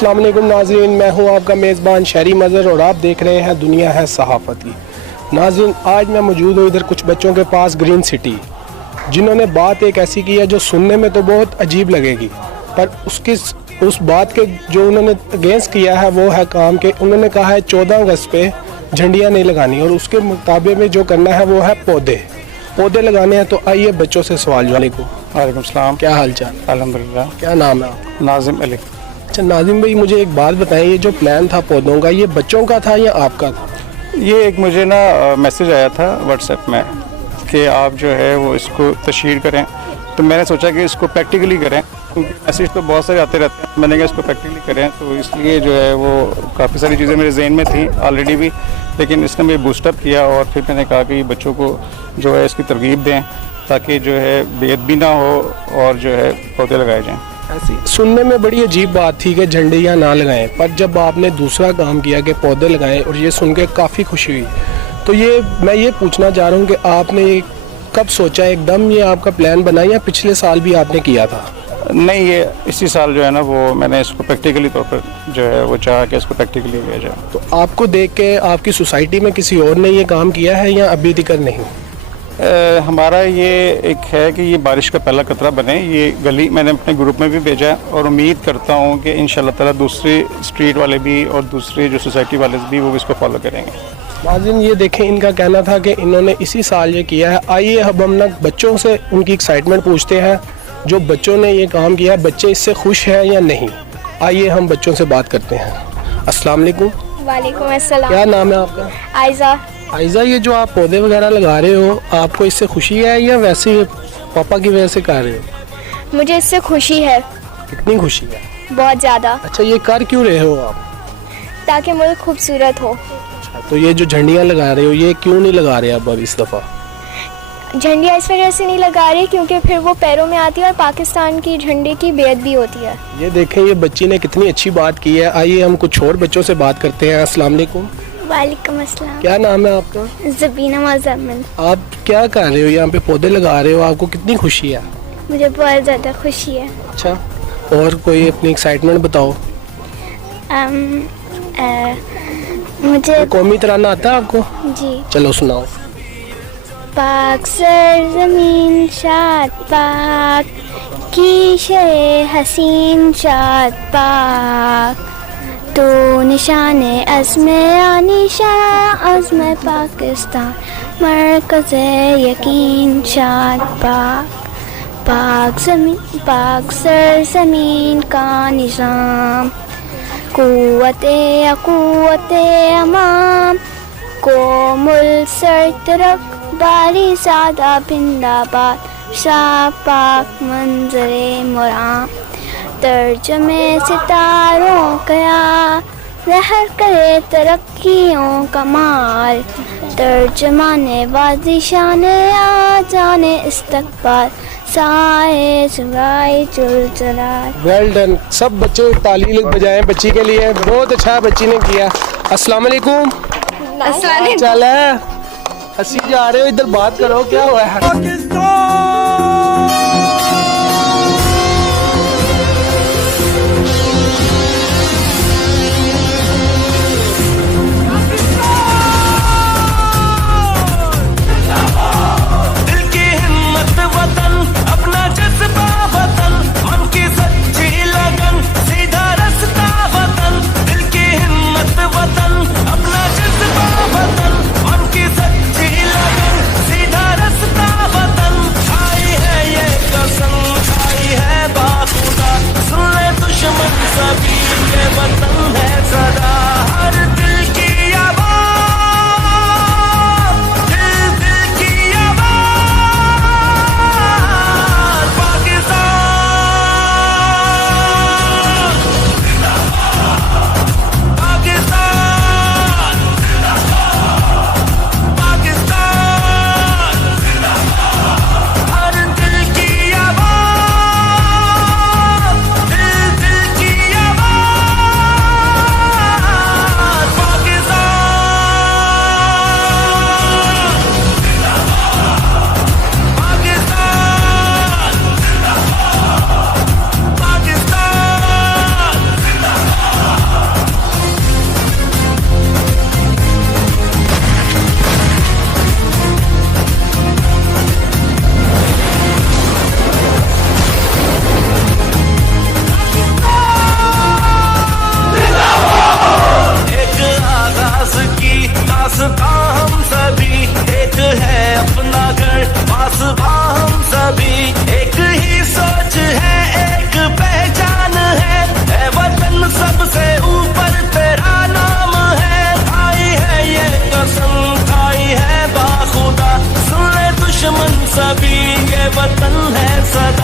अस्सलाम वालेकुम नाज़रीन, मैं हूं आपका मेज़बान शहरी मज़हर और आप देख रहे हैं दुनिया है सहाफ़ती। नाज़रीन, आज मैं मौजूद हूं इधर कुछ बच्चों के पास ग्रीन सिटी, जिन्होंने बात एक ऐसी की है जो सुनने में तो बहुत अजीब लगेगी, पर उस बात के जो उन्होंने अगेंस्ट किया है वो है काम के उन्होंने कहा है 14 अगस्त पे झंडियाँ नहीं लगानी और उसके मुताबिक में जो करना है वो है पौधे लगाने हैं। तो आइए बच्चों से सवाल। वालेकुम सलाम, क्या हाल चाल? अल्हम्दुलिल्लाह। क्या नाम है आपका? नाजिम अली। अच्छा नाजिम भाई, मुझे एक बात बताएं, ये जो प्लान था पौधों का, ये बच्चों का था या आपका था? ये एक मुझे ना मैसेज आया था व्हाट्सएप में कि आप जो है वो इसको तशहीर करें, तो मैंने सोचा कि इसको प्रैक्टिकली करें, क्योंकि मैसेज तो बहुत सारे आते रहते हैं। मैंने कहा इसको प्रैक्टिकली करें, तो इसलिए जो है वो काफ़ी सारी चीज़ें मेरे जहन में थी ऑलरेडी भी, लेकिन इसने मुझे बूस्टअप किया और फिर मैंने कहा कि बच्चों को जो है इसकी तरगीब दें ताकि जो है बेअदबी ना हो और जो है पौधे लगाए जाएँ। ऐसी सुनने में बड़ी अजीब बात थी कि झंडियाँ ना लगाएं, पर जब आपने दूसरा काम किया कि पौधे लगाएं और ये सुन के काफ़ी खुशी हुई। तो मैं ये पूछना चाह रहा हूँ कि आपने कब सोचा, एकदम ये आपका प्लान बना या पिछले साल भी आपने किया था? नहीं, ये इसी साल जो है ना वो मैंने इसको प्रैक्टिकली तौर पर जो है वो चाहा कि इसको प्रैक्टिकली किया जाए। तो आपको देख के आपकी सोसाइटी में किसी और ने ये काम किया है या अभी तक नहीं? हमारा ये एक है कि ये बारिश का पहला कतरा बने, ये गली मैंने अपने ग्रुप में भी भेजा है और उम्मीद करता हूँ कि इंशाल्लाह ताला दूसरी स्ट्रीट वाले भी और दूसरे जो सोसाइटी वाले भी वो इसको फॉलो करेंगे। नाज़रीन, ये देखें, इनका कहना था कि इन्होंने इसी साल ये किया है। आइए अब हम ना बच्चों से उनकी एक्साइटमेंट पूछते हैं, जो बच्चों ने ये काम किया है, बच्चे इससे खुश हैं या नहीं। आइए हम बच्चों से बात करते हैं। अस्सलाम वालेकुम। वालेकुम अस्सलाम। क्या नाम है आपका? आयज़ा। आयज़ा, ये जो आप पौधे वगैरह लगा रहे हो, आपको इससे खुशी है या वैसे पापा की वजह से कर रहे हो? मुझे इससे खुशी है। कितनी खुशी है? बहुत ज़्यादा। अच्छा, ये कर क्यों रहे हो आप? ताकि मुल्क खूबसूरत हो। तो ये जो झंडियाँ लगा रहे हो, ये क्यों नहीं लगा रहे अब इस दफ़ा? झंडियाँ इस वजह से नहीं लगा रही क्योंकि फिर वो पैरों में आती है और पाकिस्तान की झंडे की बेअदबी होती है। ये देखें, ये बच्ची ने कितनी अच्छी बात की है। आइए हम कुछ और बच्चों से बात करते हैं। अस्सलाम वालेकुम। वालेकुम अस्सलाम। क्या नाम है आपका? ज़बीना मुज़म्मिल। आप क्या कर रहे हो यहाँ पे? पौधे लगा रहे हो, आपको कितनी खुशी है? मुझे बहुत ज़्यादा खुशी है। अच्छा, और कोई अपनी एक्साइटमेंट बताओ। मुझे कौमी तराना आता है आपको? जी। चलो सुनाओ। पाक सरज़मीन शाद पाक की शे हसीन शाद पाक, तो निशाने अज़्मे आनिशा अज़्मे पाकिस्तान मरकज़ यकीन शाद पाक। पाक सरज़मीन का निज़ाम क़ुव्वते अमाम को मुल्क सर तरफ बारी सादा बिंदाबाद शाह पाक मंजरे मुराम, तर्जमे सितारों कया लहर करे तरक्कियों का माल, तर्जमाने वादिशाने आजाने इस्तकबाल साए सुराई जुलजलाल। Well done. सब बच्चे ताली बजाएं बच्ची के लिए, बहुत अच्छा बच्ची ने किया। अस्सलाम वालेकुम। अस्सलाम। चल है, हंसी जा रहे हो, इधर बात करो, क्या हुआ है? अपना जज्बा वतन, मन की सच्ची लगन, सीधा रास्ता वतन, दिल की हिम्मत वतन, अपना जज्बा वतन, मन की सच्ची लगन, सीधा रास्ता वतन। सभी के वतन है सदा।